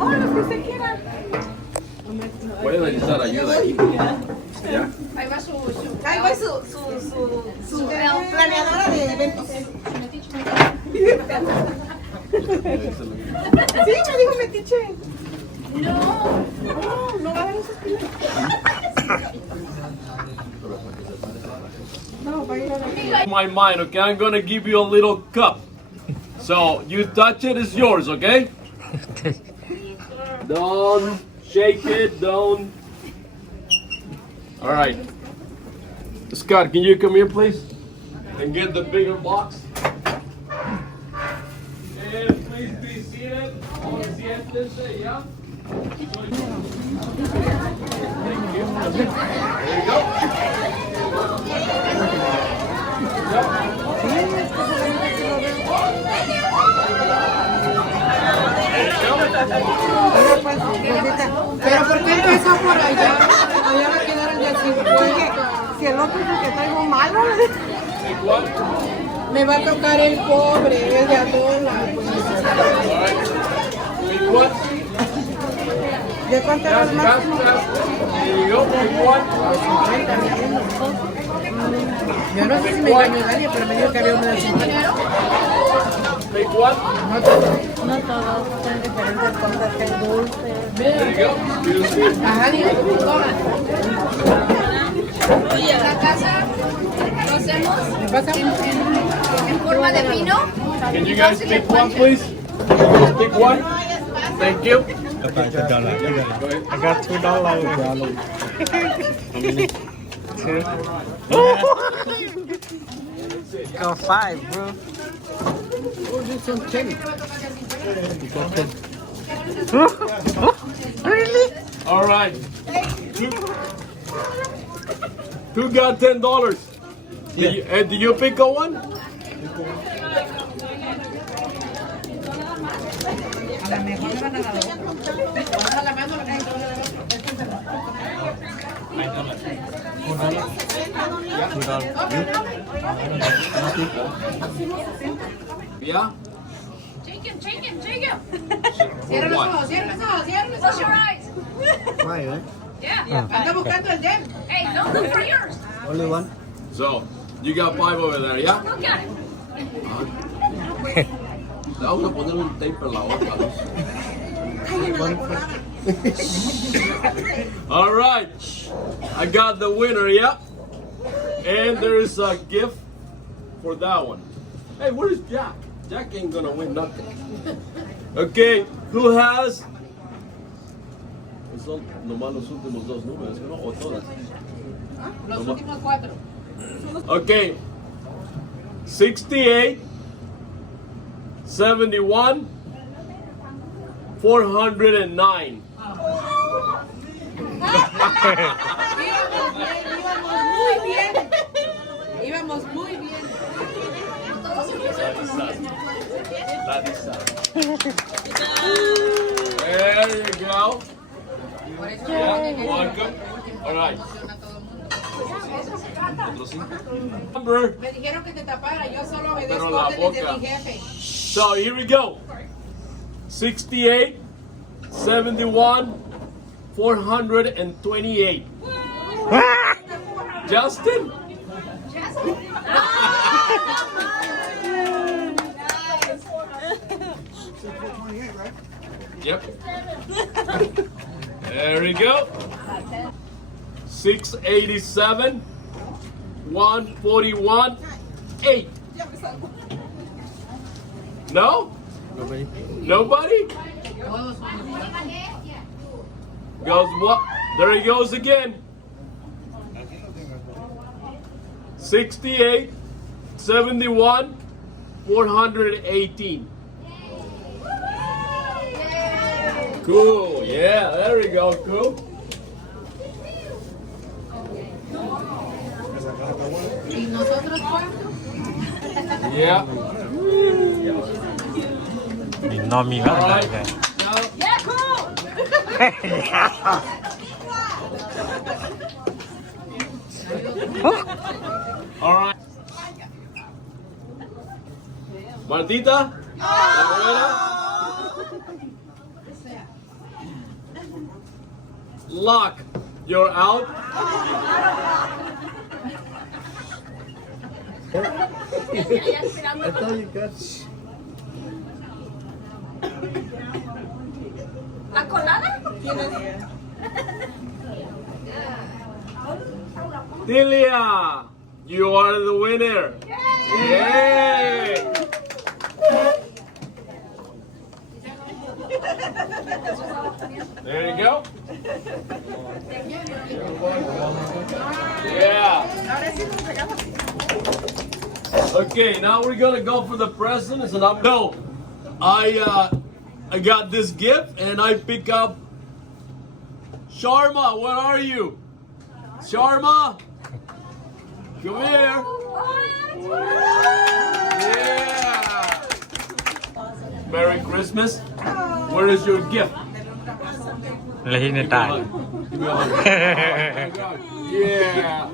Oh, los que se quieran. Puede necesitar ayuda aquí. ¿Ya? Ahí va su planeadora de eventos. Sí, me dijo metiche. No va a dar esos pilas. No, va a ir a la... My mind, okay? I'm gonna give you a little cup. So you touch it, it's yours, okay? Don't shake it, don't. All right. Scott, can you come here, please? And get the bigger box. And please be seated. All siéntense, yeah? Thank you. There you go. Pero ¿por qué empezó por allá? Allá va a quedar el de 50. Si el otro es el que traigo malo, me va a tocar el pobre, el de $1. ¿De cuánto era el máximo? Yo no sé si me engañó nadie, pero me dijo que había uno de 50. No todos, son diferentes cosas, que el dulce. Ajá, digo, toma. Oye, en la casa lo hacemos en forma de pino. Can you guys pick one, please? Pick one. Thank you. I got $2. How many? Two. Go 5, bro. Oh, this is 10. Really? All right. Who got $10? Did you pick a one? A la mejor me van a dar a la mano, Yeah. Shake him. Cierra los ojos, cierra los ojos, cierra los Close your ojos. eyes. Why, eh? Yeah. Anda buscando el dem. Hey, don't look for yours. Only one? So you got 5 over there, yeah? Look at it. Le vamos a poner un tape en la otra. All right. I got the winner, yeah? And there is a gift for that one. Hey, where's Jack? Jack ain't gonna win nothing. Okay, who has? Son nomás los últimos dos números, ¿no? O todas. Los últimos 4. Okay. 68, 71, 409. Íbamos muy bien. There you go. Yeah, welcome. All right. Number. Me dijeron que te tapara, yo solo obedezco Pero la órdenes de boca. mi jefe. So here we go. 68, 71, 428. Justin? Yep. There we go. 687, 141, 8. No? Nobody? Nobody? Goes what? There he goes again. 68, 71, 418. Cool. Yeah, there we go. Cool. ¿Y nosotros cuánto? Yeah. No, mi All gana. right. Now, Yeah, cool. all right. Martita? luck. You're out. I thought you got. ¿La colada? Delia, you are the winner. Yay! There you go. Yeah. Okay, now we're gonna go for the presents, and I got this gift, and I pick up Sharma. Where are you, Sharma? Come here. Yeah. Merry Christmas. Where is your gift? Lấyในtay. Give me a hug. Yeah.